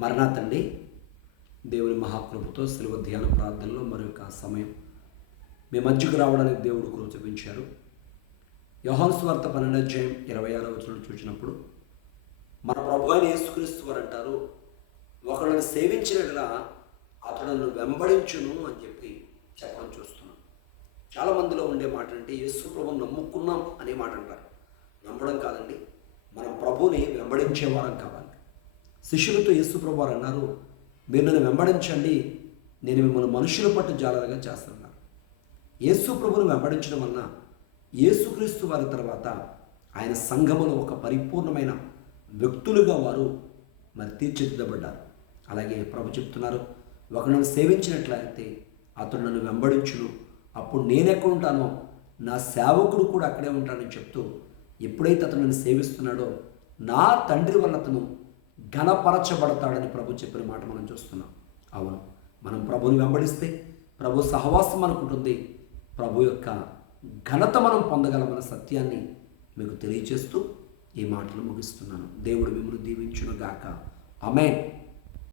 మరణాతండి దేవుని మహాకృపతో శిలువ ధ్యాన ప్రార్థనలో మరొక సమయం మీ మధ్యకు రావడానికి దేవుడు కృప చూపించారు. యోహాను సువార్త 12:26 చూసినప్పుడు మన ప్రభు అయిన యేసుక్రీస్తు వారు అంటారు, ఒకళ్ళని సేవించినట్లా అతడును వెంబడించును అని చెప్పడం చూస్తున్నాం. చాలామందిలో ఉండే మాట అంటే యేసు ప్రభువుని నమ్ముకున్నాం అనే మాట అంటారు. నమ్మడం కాదండి, మనం ప్రభువుని వెంబడించేవారం కావాలి. శిష్యులతో యేసు ప్రభు వారు అన్నారు, మీరు నన్ను వెంబడించండి, నేను మిమ్మల్ని మనుషుల పట్టు జాలరుగా చేస్తున్నారు. యేసు ప్రభువుని వెంబడించడం వలన యేసుక్రీస్తు వారి తర్వాత ఆయన సంఘములో ఒక పరిపూర్ణమైన వ్యక్తులుగా వారు తీర్చిదిద్దబడ్డారు. అలాగే ప్రభు చెప్తున్నారు, ఒకరిని సేవించినట్లయితే అతడు నన్ను వెంబడించును, అప్పుడు నేను ఎక్కడ ఉంటానో నా సేవకుడు కూడా అక్కడే ఉంటానని చెప్తూ, ఎప్పుడైతే అతను నన్ను సేవిస్తున్నాడో నా తండ్రి వల్ల అతను ఘనపరచబడతాడని ప్రభు చెప్పిన మాట మనం చూస్తున్నాం. అవును, మనం ప్రభుని వెంబడిస్తే ప్రభు సహవాసం అనుకుంటుంది, ప్రభు యొక్క ఘనత మనం పొందగలమన్న సత్యాన్ని మీకు తెలియజేస్తూ ఈ మాటలు ముగిస్తున్నాను. దేవుడు మిమ్మల్ని దీవించును గాక. ఆమేన్.